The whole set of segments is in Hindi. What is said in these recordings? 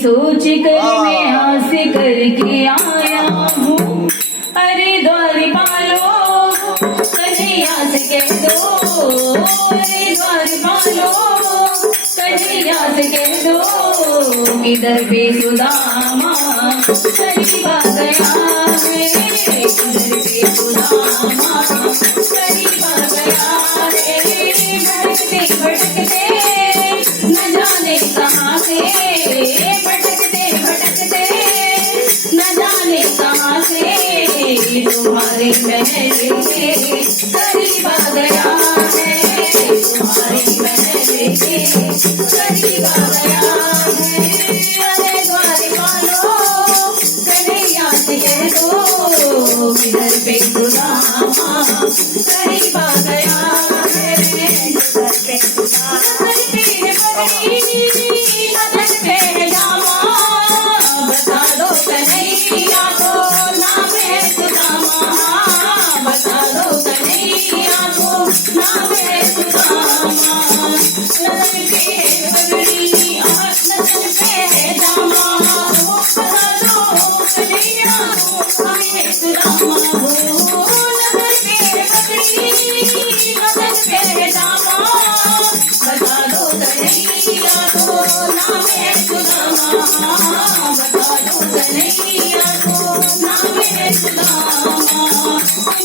सोच कर मैं आस करके आया हूँ। अरे द्वारपालो कन्हैया से कह दो, अरे द्वारपालो कन्हैया से कह दो, किधर पे सुदामा करीब आ गया है, किधर पे सुदामा करीब आ गया है। भटकते भटकते न जाने कहाँ से, भटकते भटकते न जाने कहाँ से, तुम्हारे महल के करीब आ गया है, तुम्हारे महल के करीब आ गया है। अरे द्वारपालो कन्हैया से कह दो, किधर पे सुदामा करीब आ गया है, किधर पे सुदामा नजर पे जामा, बता दो कन्हैया को नाम है सुदामा, बता दो कन्हैया को नाम है सुदामा। नजर पे पगड़ी और नजर पे जामा, बता दो कन्हैया को नाम है सुदामा। नजर पे पगड़ी नजर पे जामा, बता दो कन्हैया को नाम है सुदामा, बता दो कन्हैया को नाम है सुदामा।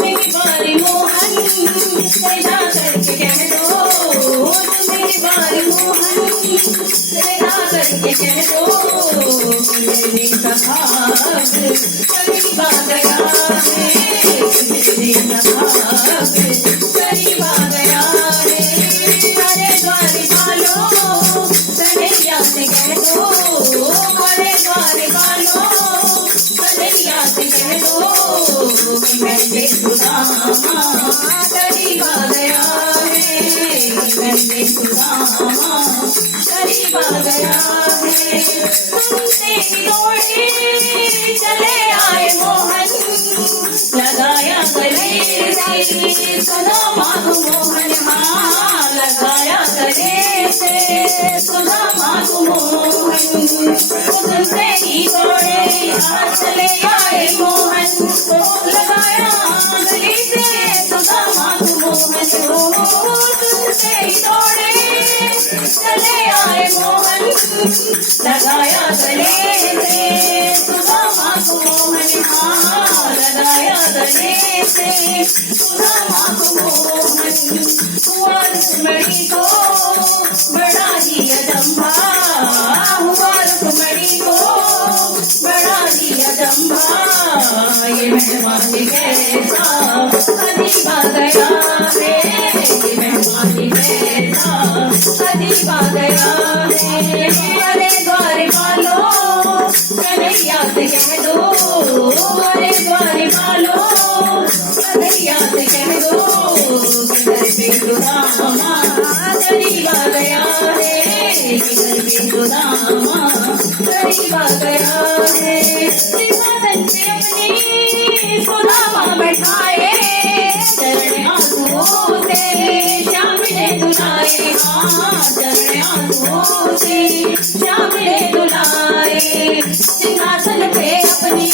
मेरी बारी मोहन सजा करके कह दो, मेरी बारी मोहन सजा करके कह दो, मेरे सखाब करीब आ गया है, मेरे सखाब करीब आ गया है। अरे द्वारपालो कन्हैया से कह दो, अरे द्वारपालो कन्हैया से कह दो, मेरे सुदामा करीब आ गया है, मेरे सुदामा करीब आ गया है। तेरी ओरे चले आए मोहन, लगाया गले से सुदामा को मोहन, हाँ लगाया गले से सुदामा को मोहन। तुमसे ही दौड़े आज चले आए मोहन, तो लगाया गले से सुदामा को मोहन, तुमसे ही दौड़े चले आए मोहन, लगाया गले से सुदामा को मोहन, हाँ लगाया गले से सुदामा को मोहन। हुआ रुक्मणी को बड़ा ही अचंभा, हुआ रुक्मणी को बड़ा ही अचंभा, ये मेहमान कैसा अजीब आ गया है, ये मेहमान कैसा अजीब आ गया है। अरे द्वारपालो कन्हैया से कह दो, अरे द्वारपालो कन्हैया से कह दो, किधर पे सुदामा करीब आ गया है, किधर पे सुदामा करीब आ गया है। सिंहासन पे अपनी सुदामा बैठाए, चरण आंसुओं से श्याम ने दुलाए, हाँ चरण आंसुओं से श्याम ने दुलाए। सिंहासन पे अपनी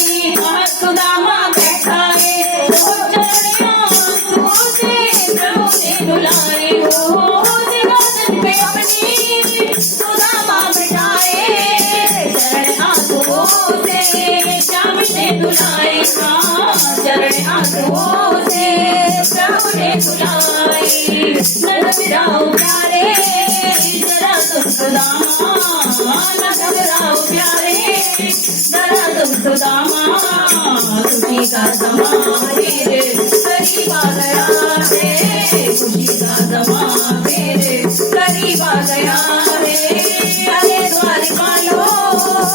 सुदामा बैठाए, चरण आंसुओं से प्रभु ने दुलाए, हो सिंहासन पे अपनी सुदामा बैठाए, चरण आंसुओं से श्याम ने दुलाए, हाँ चरण आंसुओं से प्रभु ने दुलाए। न घबराओ प्यारे जरा तुम सुदामा, न घबराओ प्यारे जरा तुम सुदामा, खुशी का समा मेरे करीब आ गया है, खुशी का समा मेरे करीब आ गया है। अरे द्वारपालो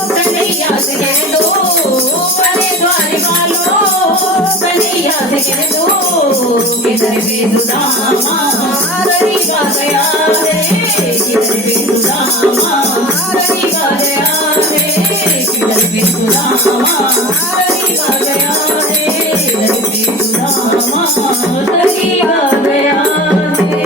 कन्हैया से कह दो, अरे द्वारपालो कन्हैया से कह दो, किधर पे सुदामा करीब आ गया है, किधर पे सुदामा करीब आ गया है, किधर पे सुदामा करीब आ गया है, किधर पे सुदामा करीब आ गया है।